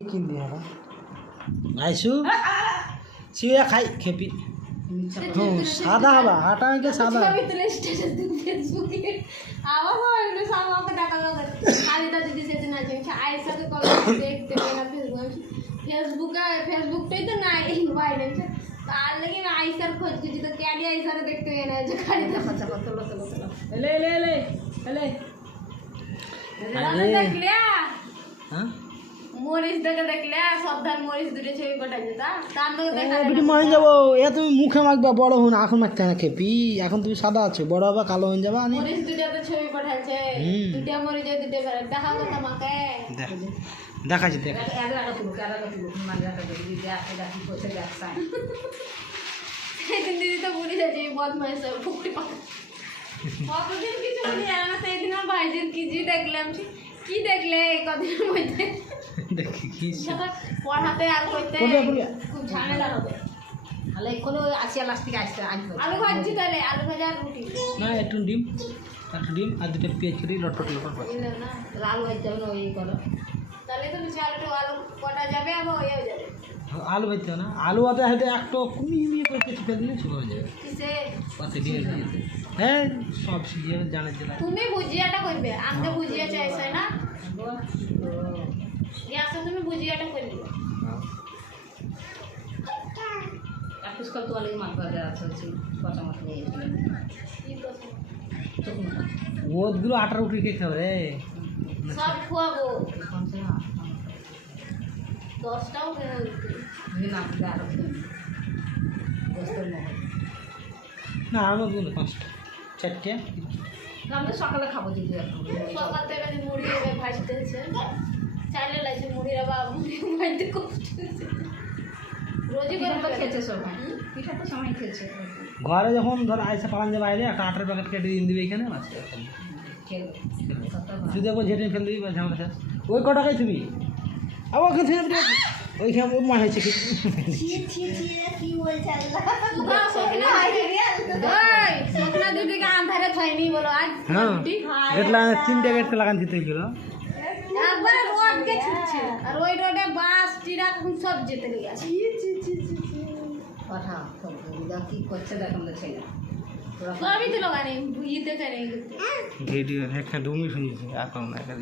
কিনবি হ্যাঁ আইসু চিড়ে খাই খেপি সাদা হবা হাঁটা নাকি সাদা ফেসবুকটাই তো নাই বাইরে তার লেগে আইসার খোঁজ খুঁজি তো ক্যাডি আইসারে দেখতে পেয়ে না যে গাড়ি দেখা কত লোক এলে এলে এলে এলে দেখলে হ্যাঁ মরিচ দেখলে সাবধান মরিচ দুটো ছবি পাঠাই যেতা তার তো দেখা বিটি মরে যাবো এ তুমি মুখে মাখবা বড় হন এখন মাখতে না খেপি এখন তুমি সাদা আছো বড় হবা কালো হয়ে যাবা মরিচ দুটো তো ছবি পাঠাইছে দুটো মরিচ দুটো দেখা কথা মাকে দেখাচ্ছি সেদিন দিদি তো বলে যাচ্ছে বদমাইশ পুকুরি কতদিন কিছু বলি জানা না সেদিন আমার ভাইজির কি দেখলাম কি দেখলে এই কদিনের মধ্যে দেখি কি পড়াতে আর করতে খুব ঝামেলা হবে তাহলে এক্ষুনি ওই আসিয়া লাস্টিকে আসতে আলু ভাজছি তাহলে আলু ভাজা আর রুটি না একটু ডিম আর দুটো পেঁয়াজ করি লটপট না আলু ভাজতে হবে না ওই করো তাহলে তো আলু কটা যাবে আবার হয়েও যাবে আলু ভাজতে না আলু আতে হয়তো একটু কুমিয়ে করে কেটে ফেলে দিলে শুরু হয়ে যাবে কিসে পাতে দিয়ে দিয়েছে হ্যাঁ সব শিখিয়ে জানে যে তুমি ভুজিয়াটা করবে আমি তো ভুজিয়া চাইছি না গ্যাসে তুমি ভুজিয়াটা করবে আজকাল তো অনেক মাছ বাজার আছে কচা মাছ নিয়ে ওগুলো আটা রুটি কে খাবে রে সব খাওয়াবো 10টাও না আমার বলো 5টা 4টে আমরা সকালে খাবো যদি সকাল থেকে মুড়ি ভাজতে হচ্ছে চাইলে লাগছে মুড়ির বা মুড়ি ভাজতে কষ্ট রোজই করে খেয়েছে সবাই পিঠা তো সময় খেয়েছে ঘরে যখন ধর আইসা পালান যে বাইরে একটা আটার প্যাকেট কেটে দিয়ে দিবি এখানে যদি একবার ঝেটে ফেল দিবি বা ঝামেলা শেষ ওই কটাকাই তুমি আবার ওখানে ওইখানে মনে হয়েছে কি সপনা দিদিকে আন্ধারে ছাইনি বলো আজ হ্যাঁ দেখলাম 3টে গেট লাগান দিতে গেল একবারে রোডকে ছুটছে আর ওই রোডে বাস ট্রাক সব যেতে গেছে কথা কি করছে দেখুন ছেলে সবই তো লাগানি ইতে করে ভিডিও একটা ডুমি শুনেছি এখন একটা